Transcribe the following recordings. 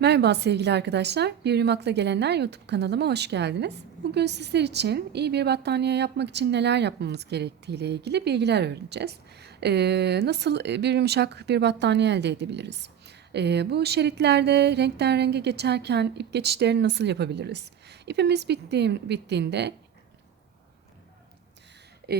Merhaba sevgili arkadaşlar. Bir Yumak'la Gelenler YouTube kanalıma hoş geldiniz. Bugün sizler için iyi bir battaniye yapmak için neler yapmamız gerektiği ile ilgili bilgiler öğreneceğiz. Ee, nasıl bir yumuşak bir battaniye elde edebiliriz? Ee, bu şeritlerde renkten renge geçerken ip geçişlerini nasıl yapabiliriz? İpimiz bittiğim, bittiğinde e,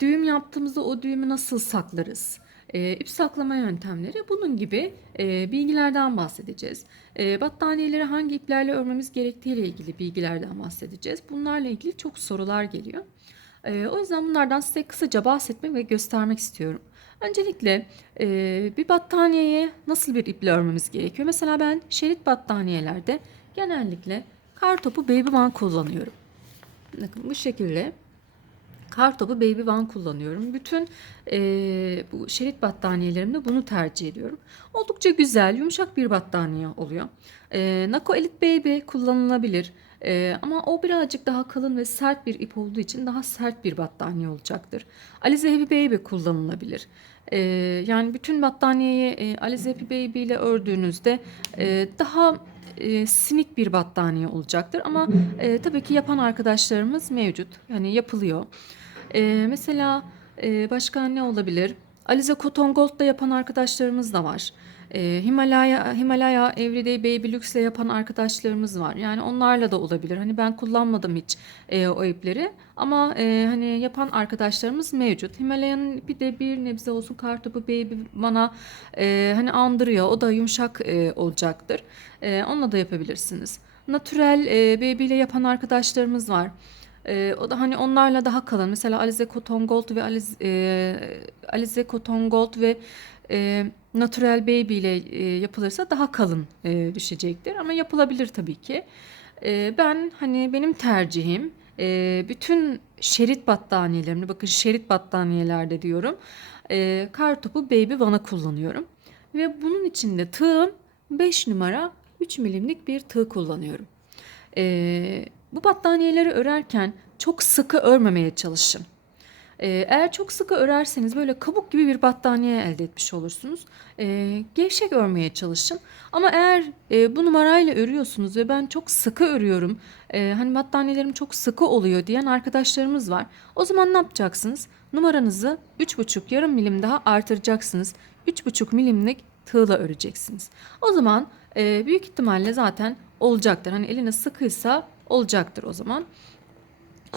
düğüm yaptığımızda o düğümü nasıl saklarız? E, ip saklama yöntemleri bunun gibi e, bilgilerden bahsedeceğiz. E, battaniyeleri hangi iplerle örmemiz gerektiğiyle ilgili bilgilerden bahsedeceğiz. Bunlarla ilgili çok sorular geliyor. E, o yüzden bunlardan size kısaca bahsetmek ve göstermek istiyorum. Öncelikle e, bir battaniyeye nasıl bir iple örmemiz gerekiyor? Mesela ben şerit battaniyelerde genellikle kar topu baby one kullanıyorum. Bakın bu şekilde kar topu baby one kullanıyorum. Bütün e, bu şerit battaniyelerimde bunu tercih ediyorum. Oldukça güzel, yumuşak bir battaniye oluyor. E, Nako Elite Baby kullanılabilir. E, ama o birazcık daha kalın ve sert bir ip olduğu için daha sert bir battaniye olacaktır. Alize Heavy Baby kullanılabilir. E, yani bütün battaniyeyi e, Alize Heavy Baby ile ördüğünüzde e, daha e, sinik bir battaniye olacaktır. Ama e, tabii ki yapan arkadaşlarımız mevcut. Yani yapılıyor. E, mesela e, başka ne olabilir? Alize Cotton Gold'da yapan arkadaşlarımız da var. E, Himalaya Himalaya Everyday Baby Luxe'le yapan arkadaşlarımız var. Yani onlarla da olabilir. Hani ben kullanmadım hiç e, o ipleri ama e, hani yapan arkadaşlarımız mevcut. Himalaya'nın ipi de bir nebze olsun kartopu baby bana e, hani andırıyor. O da yumuşak e, olacaktır. E, onunla da yapabilirsiniz. Natural e, baby ile yapan arkadaşlarımız var. E, o da hani onlarla daha kalın. Mesela Alize Cotton Gold ve Alize, e, Alize Cotton Gold ve e, Natural Baby ile e, yapılırsa daha kalın e, düşecektir. Ama yapılabilir tabii ki. E, ben hani benim tercihim e, bütün şerit battaniyelerini bakın şerit battaniyelerde diyorum. E, kar topu Baby One'ı kullanıyorum. Ve bunun içinde tığım 5 numara 3 milimlik bir tığ kullanıyorum. E, bu battaniyeleri örerken çok sıkı örmemeye çalışın. Ee, eğer çok sıkı örerseniz böyle kabuk gibi bir battaniye elde etmiş olursunuz. Ee, gevşek örmeye çalışın. Ama eğer e, bu numarayla örüyorsunuz ve ben çok sıkı örüyorum, e, hani battaniyelerim çok sıkı oluyor diyen arkadaşlarımız var. O zaman ne yapacaksınız? Numaranızı 3,5 yarım milim daha artıracaksınız. 3,5 milimlik tığla öreceksiniz. O zaman e, büyük ihtimalle zaten olacaktır. Hani eliniz sıkıysa olacaktır o zaman.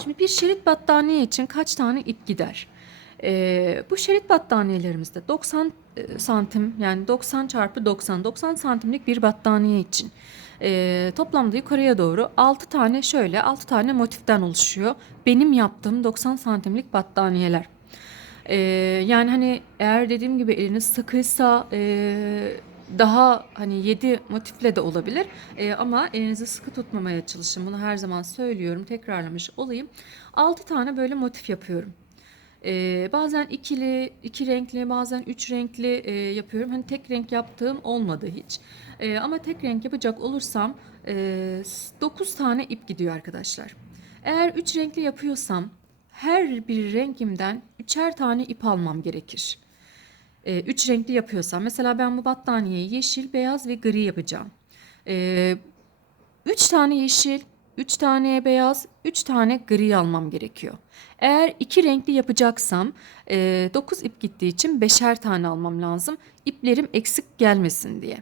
Şimdi bir şerit battaniye için kaç tane ip gider? Ee, bu şerit battaniyelerimizde 90 e, santim yani 90 çarpı 90 90 santimlik bir battaniye için e, toplamda yukarıya doğru 6 tane şöyle 6 tane motiften oluşuyor. Benim yaptığım 90 santimlik battaniyeler. Ee, yani hani eğer dediğim gibi eliniz sıkıysa e, daha hani 7 motifle de olabilir. Ee, ama elinizi sıkı tutmamaya çalışın. Bunu her zaman söylüyorum. Tekrarlamış olayım. 6 tane böyle motif yapıyorum. Ee, bazen ikili, iki renkli, bazen üç renkli e, yapıyorum. Hani tek renk yaptığım olmadı hiç. Ee, ama tek renk yapacak olursam e, 9 tane ip gidiyor arkadaşlar. Eğer üç renkli yapıyorsam her bir rengimden üçer tane ip almam gerekir. E, üç renkli yapıyorsam mesela ben bu battaniyeyi yeşil, beyaz ve gri yapacağım. E, üç tane yeşil, üç tane beyaz, üç tane gri almam gerekiyor. Eğer iki renkli yapacaksam e, 9 ip gittiği için beşer tane almam lazım. İplerim eksik gelmesin diye.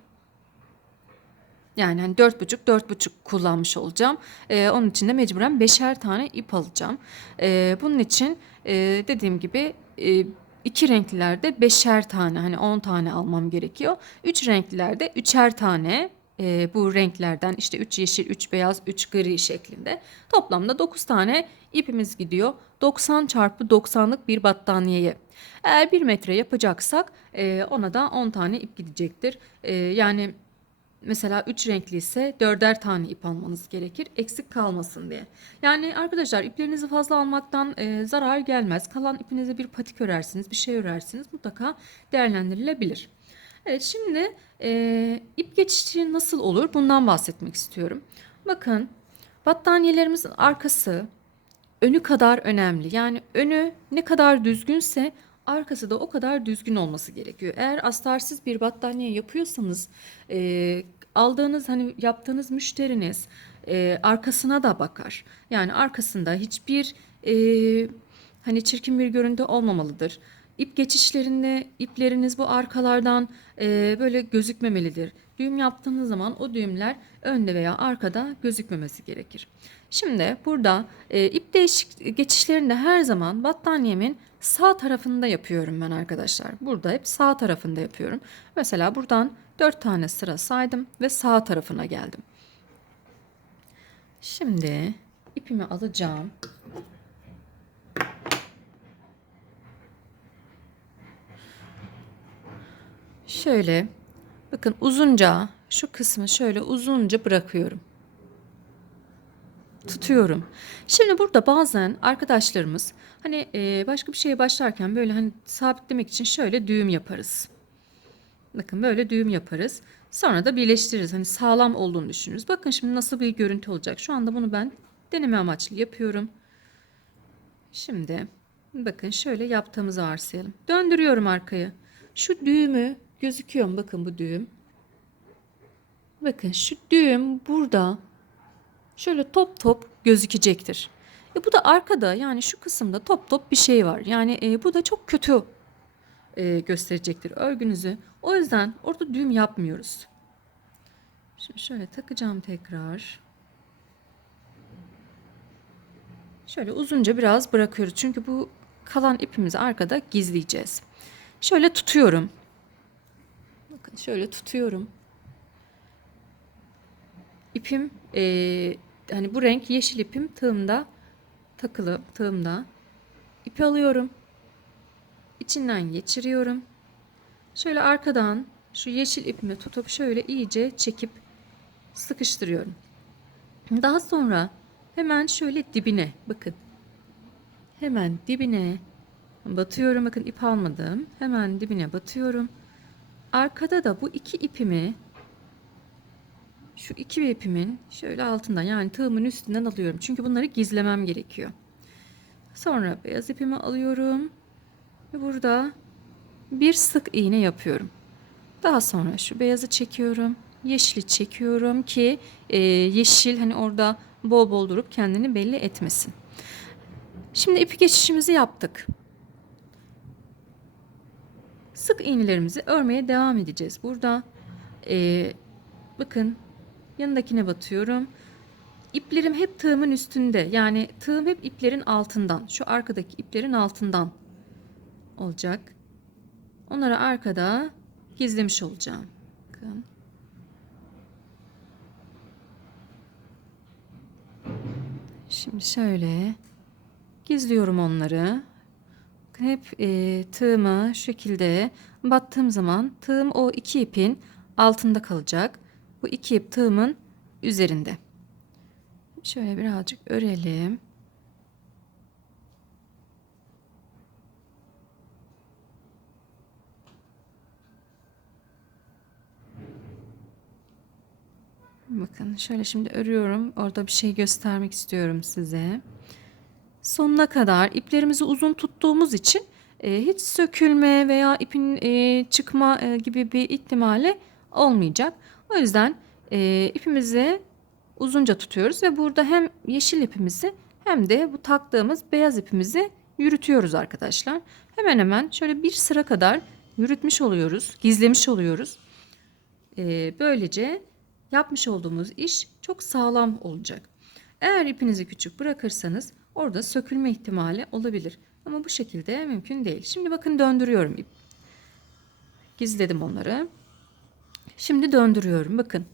Yani hani dört buçuk dört buçuk kullanmış olacağım. Ee, onun için de mecburen beşer tane ip alacağım. Ee, bunun için e, dediğim gibi e, iki renklilerde beşer tane hani on tane almam gerekiyor. Üç renklilerde üçer tane e, bu renklerden işte üç yeşil, üç beyaz, üç gri şeklinde toplamda dokuz tane ipimiz gidiyor. 90 çarpı 90'lık bir battaniyeye. Eğer bir metre yapacaksak e, ona da 10 tane ip gidecektir. E, yani Mesela üç renkli ise dörder tane ip almanız gerekir eksik kalmasın diye. Yani arkadaşlar iplerinizi fazla almaktan e, zarar gelmez. Kalan ipinize bir patik örersiniz, bir şey örersiniz mutlaka değerlendirilebilir. Evet şimdi e, ip geçişi nasıl olur bundan bahsetmek istiyorum. Bakın battaniyelerimizin arkası önü kadar önemli. Yani önü ne kadar düzgünse arkası da o kadar düzgün olması gerekiyor. Eğer astarsiz bir battaniye yapıyorsanız e, aldığınız hani yaptığınız müşteriniz e, arkasına da bakar. Yani arkasında hiçbir e, hani çirkin bir görüntü olmamalıdır. İp geçişlerinde ipleriniz bu arkalardan e, böyle gözükmemelidir. Düğüm yaptığınız zaman o düğümler önde veya arkada gözükmemesi gerekir. Şimdi burada e, ip değişik geçişlerinde her zaman battaniyemin sağ tarafında yapıyorum ben arkadaşlar. Burada hep sağ tarafında yapıyorum. Mesela buradan 4 tane sıra saydım ve sağ tarafına geldim. Şimdi ipimi alacağım. Şöyle bakın uzunca şu kısmı şöyle uzunca bırakıyorum. Tutuyorum. Şimdi burada bazen arkadaşlarımız hani e, başka bir şeye başlarken böyle hani sabitlemek için şöyle düğüm yaparız. Bakın böyle düğüm yaparız. Sonra da birleştiririz. Hani sağlam olduğunu düşünürüz. Bakın şimdi nasıl bir görüntü olacak. Şu anda bunu ben deneme amaçlı yapıyorum. Şimdi bakın şöyle yaptığımızı varsayalım. Döndürüyorum arkayı. Şu düğümü gözüküyor mu? Bakın bu düğüm. Bakın şu düğüm burada şöyle top top gözükecektir. E bu da arkada yani şu kısımda top top bir şey var. Yani e, bu da çok kötü e, gösterecektir örgünüzü. O yüzden orada düğüm yapmıyoruz. Şimdi şöyle takacağım tekrar. Şöyle uzunca biraz bırakıyoruz. Çünkü bu kalan ipimizi arkada gizleyeceğiz. Şöyle tutuyorum. Şöyle tutuyorum. İpim eee, hani bu renk yeşil ipim tığımda takılı tığımda. İpi alıyorum. İçinden geçiriyorum. Şöyle arkadan şu yeşil ipimi tutup şöyle iyice çekip sıkıştırıyorum. Daha sonra hemen şöyle dibine bakın. Hemen dibine batıyorum. Bakın ip almadım. Hemen dibine batıyorum. Arkada da bu iki ipimi şu iki ipimin şöyle altından yani tığımın üstünden alıyorum. Çünkü bunları gizlemem gerekiyor. Sonra beyaz ipimi alıyorum. Ve burada bir sık iğne yapıyorum. Daha sonra şu beyazı çekiyorum. Yeşili çekiyorum ki e, yeşil hani orada bol bol durup kendini belli etmesin. Şimdi ipi geçişimizi yaptık. Sık iğnelerimizi örmeye devam edeceğiz. Burada e, bakın yanındakine batıyorum. İplerim hep tığımın üstünde. Yani tığım hep iplerin altından. Şu arkadaki iplerin altından olacak. Onları arkada gizlemiş olacağım. Bakın. Şimdi şöyle gizliyorum onları. Hep e, tığımı şekilde battığım zaman tığım o iki ipin altında kalacak. Bu iki ip tığımın üzerinde. Şöyle birazcık örelim. Bakın şöyle şimdi örüyorum. Orada bir şey göstermek istiyorum size. Sonuna kadar iplerimizi uzun tuttuğumuz için e, hiç sökülme veya ipin e, çıkma e, gibi bir ihtimali olmayacak. O yüzden e, ipimizi uzunca tutuyoruz ve burada hem yeşil ipimizi hem de bu taktığımız beyaz ipimizi yürütüyoruz arkadaşlar. Hemen hemen şöyle bir sıra kadar yürütmüş oluyoruz, gizlemiş oluyoruz. E, böylece yapmış olduğumuz iş çok sağlam olacak. Eğer ipinizi küçük bırakırsanız orada sökülme ihtimali olabilir. Ama bu şekilde mümkün değil. Şimdi bakın döndürüyorum ip. Gizledim onları. Şimdi döndürüyorum. Bakın.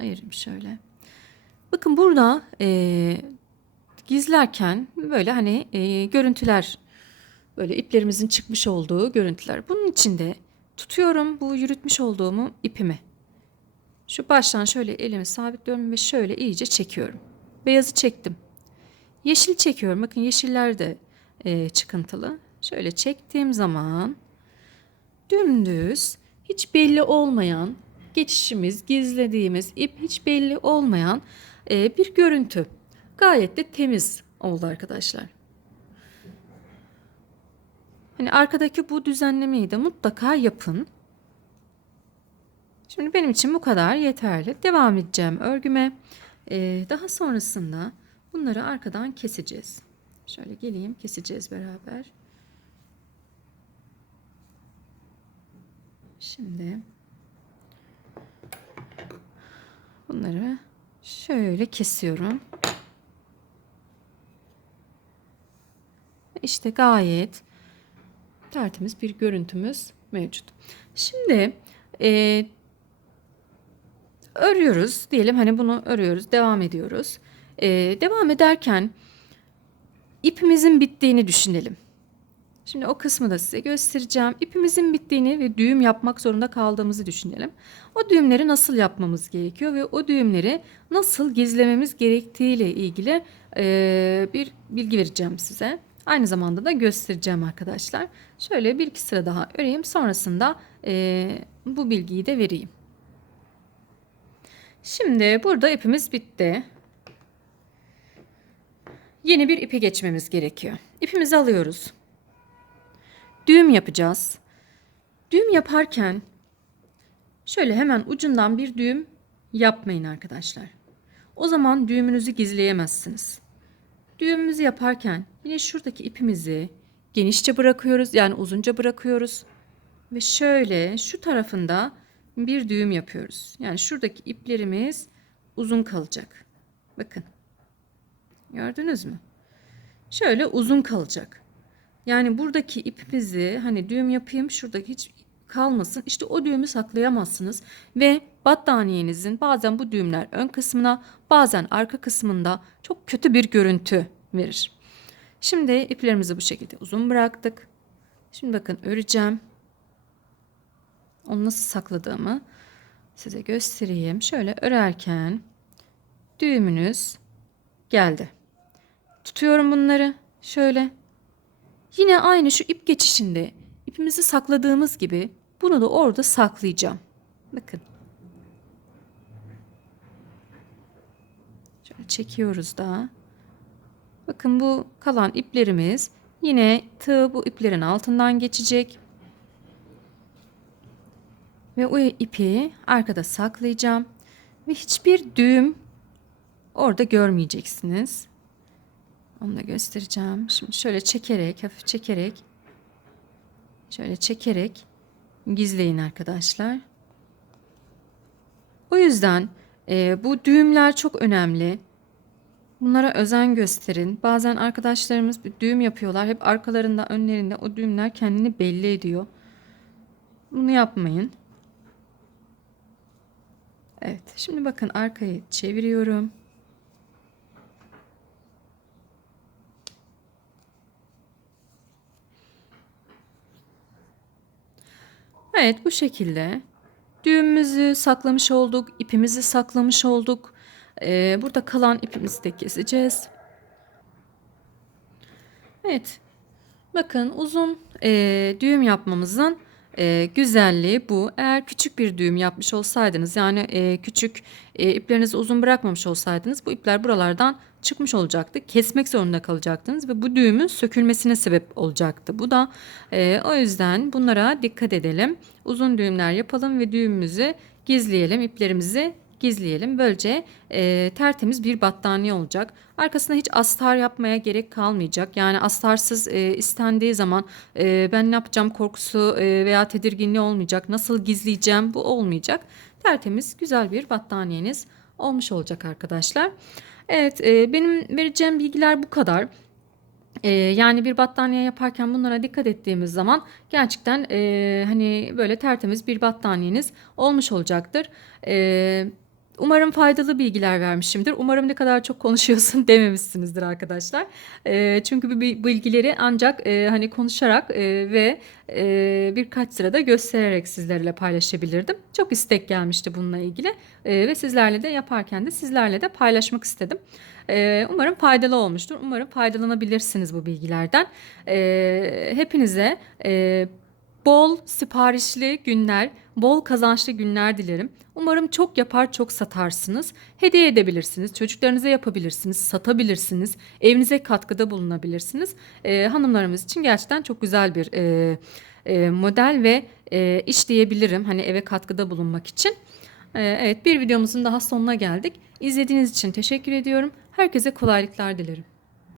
Ayırayım şöyle. Bakın burada e, gizlerken böyle hani e, görüntüler böyle iplerimizin çıkmış olduğu görüntüler. Bunun içinde tutuyorum bu yürütmüş olduğumu ipimi. Şu baştan şöyle elimi sabitliyorum ve şöyle iyice çekiyorum. Beyazı çektim. Yeşil çekiyorum. Bakın yeşiller de e, çıkıntılı. Şöyle çektiğim zaman dümdüz hiç belli olmayan geçişimiz, gizlediğimiz ip hiç belli olmayan e, bir görüntü. Gayet de temiz oldu arkadaşlar. Hani arkadaki bu düzenlemeyi de mutlaka yapın. Şimdi benim için bu kadar yeterli. Devam edeceğim örgüme. Ee, daha sonrasında bunları arkadan keseceğiz. Şöyle geleyim keseceğiz beraber. Şimdi bunları şöyle kesiyorum. İşte gayet tertemiz bir görüntümüz mevcut. Şimdi e, örüyoruz diyelim hani bunu örüyoruz devam ediyoruz. E, devam ederken ipimizin bittiğini düşünelim. Şimdi o kısmı da size göstereceğim. İpimizin bittiğini ve düğüm yapmak zorunda kaldığımızı düşünelim. O düğümleri nasıl yapmamız gerekiyor ve o düğümleri nasıl gizlememiz gerektiği ile ilgili e, bir bilgi vereceğim size. Aynı zamanda da göstereceğim arkadaşlar. Şöyle bir iki sıra daha öreyim. Sonrasında e, bu bilgiyi de vereyim. Şimdi burada ipimiz bitti. Yeni bir ipe geçmemiz gerekiyor. İpimizi alıyoruz. Düğüm yapacağız. Düğüm yaparken şöyle hemen ucundan bir düğüm yapmayın arkadaşlar. O zaman düğümünüzü gizleyemezsiniz. Düğümümüzü yaparken yine şuradaki ipimizi genişçe bırakıyoruz. Yani uzunca bırakıyoruz. Ve şöyle şu tarafında bir düğüm yapıyoruz. Yani şuradaki iplerimiz uzun kalacak. Bakın. Gördünüz mü? Şöyle uzun kalacak. Yani buradaki ipimizi hani düğüm yapayım şuradaki hiç kalmasın. İşte o düğümü saklayamazsınız ve battaniyenizin bazen bu düğümler ön kısmına bazen arka kısmında çok kötü bir görüntü verir. Şimdi iplerimizi bu şekilde uzun bıraktık. Şimdi bakın öreceğim. Onu nasıl sakladığımı size göstereyim. Şöyle örerken düğümünüz geldi. Tutuyorum bunları şöyle. Yine aynı şu ip geçişinde ipimizi sakladığımız gibi bunu da orada saklayacağım. Bakın. Şöyle çekiyoruz da. Bakın bu kalan iplerimiz yine tığ bu iplerin altından geçecek. Ve o ipi arkada saklayacağım. Ve hiçbir düğüm orada görmeyeceksiniz. Onu da göstereceğim. Şimdi şöyle çekerek, hafif çekerek, şöyle çekerek gizleyin arkadaşlar. O yüzden e, bu düğümler çok önemli. Bunlara özen gösterin. Bazen arkadaşlarımız bir düğüm yapıyorlar. Hep arkalarında, önlerinde o düğümler kendini belli ediyor. Bunu yapmayın. Evet, şimdi bakın arkayı çeviriyorum. Evet bu şekilde düğümümüzü saklamış olduk, ipimizi saklamış olduk. Ee, burada kalan ipimizi de keseceğiz. Evet bakın uzun e, düğüm yapmamızın e, güzelliği bu. Eğer küçük bir düğüm yapmış olsaydınız yani e, küçük e, iplerinizi uzun bırakmamış olsaydınız bu ipler buralardan çıkmış olacaktı. Kesmek zorunda kalacaktınız ve bu düğümün sökülmesine sebep olacaktı. Bu da e, o yüzden bunlara dikkat edelim. Uzun düğümler yapalım ve düğümümüzü gizleyelim, iplerimizi gizleyelim. Böylece e, tertemiz bir battaniye olacak. Arkasına hiç astar yapmaya gerek kalmayacak. Yani astarsız e, istendiği zaman e, ben ne yapacağım korkusu e, veya tedirginliği olmayacak. Nasıl gizleyeceğim bu olmayacak. Tertemiz güzel bir battaniyeniz olmuş olacak arkadaşlar. Evet e, benim vereceğim bilgiler bu kadar. Ee, yani bir battaniye yaparken bunlara dikkat ettiğimiz zaman gerçekten e, hani böyle tertemiz bir battaniyeniz olmuş olacaktır. E, umarım faydalı bilgiler vermişimdir. Umarım ne kadar çok konuşuyorsun dememişsinizdir arkadaşlar. E, çünkü bu bilgileri ancak e, hani konuşarak e, ve e, birkaç sırada göstererek sizlerle paylaşabilirdim. Çok istek gelmişti bununla ilgili e, ve sizlerle de yaparken de sizlerle de paylaşmak istedim. E, umarım faydalı olmuştur. Umarım faydalanabilirsiniz bu bilgilerden. E, hepinize e, bol siparişli günler, bol kazançlı günler dilerim. Umarım çok yapar çok satarsınız. Hediye edebilirsiniz, çocuklarınıza yapabilirsiniz, satabilirsiniz, evinize katkıda bulunabilirsiniz. E, hanımlarımız için gerçekten çok güzel bir e, e, model ve e, işleyebilirim. Hani eve katkıda bulunmak için. E, evet bir videomuzun daha sonuna geldik. İzlediğiniz için teşekkür ediyorum. Herkese kolaylıklar dilerim.